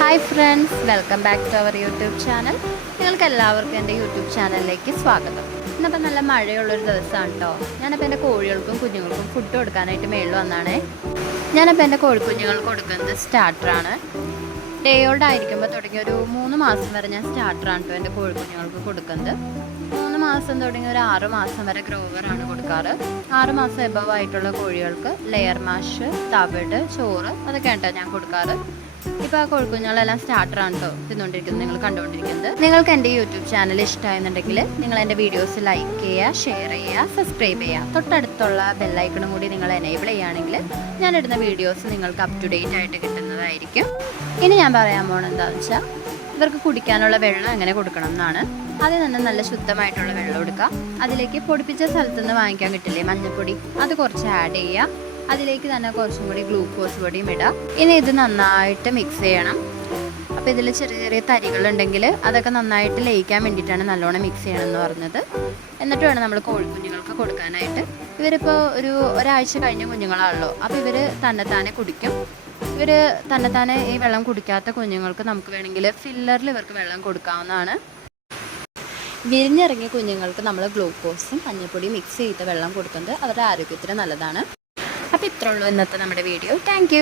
Hi friends welcome back to our YouTube channel നിങ്ങൾക്ക് എല്ലാവർക്കും എന്റെ യൂട്യൂബ് ചാനലിലേക്ക് സ്വാഗതം. ഇന്നിപ്പോൾ നല്ല മഴയുള്ളൊരു ദിവസമാണ് കേട്ടോ ഞാനപ്പോൾ എന്റെ കോഴികൾക്കും കുഞ്ഞുങ്ങൾക്കും ഫുഡ് കൊടുക്കാനായിട്ട് മേളിൽ വന്നാണേ. ഞാനപ്പോൾ എന്റെ കോഴിക്കുഞ്ഞുങ്ങൾക്ക് കൊടുക്കുന്നത് സ്റ്റാർട്ടറാണ് ഡേ ഓൾഡ് ആയിരിക്കുമ്പോൾ തുടങ്ങി ഒരു മൂന്ന് മാസം വരെ ഞാൻ സ്റ്റാർട്ടറാണ് കേട്ടോ എന്റെ കോഴിക്കുഞ്ഞുങ്ങൾക്ക് കൊടുക്കുന്നത്. മൂന്ന് മാസം തുടങ്ങി ഒരു ആറ് മാസം വരെ ഗ്രോവറാണ് കൊടുക്കാറ്. ആറ് മാസം എബവ് ആയിട്ടുള്ള കോഴികൾക്ക് ലെയർ മാഷ് തവിട് ചോറ് അതൊക്കെയാണ് കേട്ടോ ഞാൻ കൊടുക്കാറ്. ഇപ്പോൾ ആ കോഴിക്കുഞ്ഞുങ്ങളെല്ലാം സ്റ്റാർട്ടറാണ് കേട്ടോ തിന്നുകൊണ്ടിരിക്കുന്നത് നിങ്ങൾ കണ്ടുകൊണ്ടിരിക്കുന്നത്. നിങ്ങൾക്ക് എന്റെ യൂട്യൂബ് ചാനൽ ഇഷ്ടമായെന്നുണ്ടെങ്കിൽ നിങ്ങൾ എന്റെ വീഡിയോസ് ലൈക്ക് ചെയ്യുക ഷെയർ ചെയ്യുക സബ്സ്ക്രൈബ് ചെയ്യുക. തൊട്ടടുത്തുള്ള ബെല്ലൈക്കണും കൂടി നിങ്ങൾ എനേബിൾ ചെയ്യുകയാണെങ്കിൽ ഇടുന്ന വീഡിയോസ് നിങ്ങൾക്ക് അപ് ടു ഡേറ്റ് ആയിട്ട് കിട്ടുന്നതായിരിക്കും. ഇനി ഞാൻ പറയാൻ പോകണം എന്താണെന്ന് വെച്ചാൽ ഇവർക്ക് കുടിക്കാനുള്ള വെള്ളം എങ്ങനെ കൊടുക്കണം എന്നാണ്. അതിൽ തന്നെ നല്ല ശുദ്ധമായിട്ടുള്ള വെള്ളം എടുക്കുക. അതിലേക്ക് പൊടിപ്പിച്ച സ്ഥലത്ത് നിന്ന് വാങ്ങിക്കാൻ കിട്ടില്ലേ മഞ്ഞൾപ്പൊടി അത് കുറച്ച് ആഡ് ചെയ്യുക. അതിലേക്ക് തന്നെ കുറച്ചും കൂടി ഗ്ലൂക്കോസ് പൊടിയും ഇടാം. ഇനി ഇത് നന്നായിട്ട് മിക്സ് ചെയ്യണം. അപ്പോൾ ഇതിൽ ചെറിയ ചെറിയ തരികളുണ്ടെങ്കിൽ അതൊക്കെ നന്നായിട്ട് ലയിക്കാൻ വേണ്ടിയിട്ടാണ് നല്ലോണം മിക്സ് ചെയ്യണമെന്ന് പറഞ്ഞത്. എന്നിട്ട് വേണം നമ്മൾ കോഴിക്കുഞ്ഞുങ്ങൾക്ക് കൊടുക്കാനായിട്ട്. ഇവരിപ്പോൾ ഒരു ഒരാഴ്ച കഴിഞ്ഞ കുഞ്ഞുങ്ങളാണല്ലോ. അപ്പോൾ ഇവർ തന്നെത്താനെ കുടിക്കും. ഇവർ തന്നെത്താനെ ഈ വെള്ളം കുടിക്കാത്ത കുഞ്ഞുങ്ങൾക്ക് നമുക്ക് വേണമെങ്കിൽ ഫില്ലറിൽ ഇവർക്ക് വെള്ളം കൊടുക്കാവുന്നതാണ്. വിരിഞ്ഞിറങ്ങിയ കുഞ്ഞുങ്ങൾക്ക് നമ്മൾ ഗ്ലൂക്കോസും മഞ്ഞൾപ്പൊടിയും മിക്സ് ചെയ്ത വെള്ളം കൊടുക്കുന്നത് അവരുടെ ആരോഗ്യത്തിന് നല്ലതാണ്. അപ്പോൾ ഇത്രയുള്ളൂ ഇന്നത്തെ നമ്മുടെ വീഡിയോ. താങ്ക്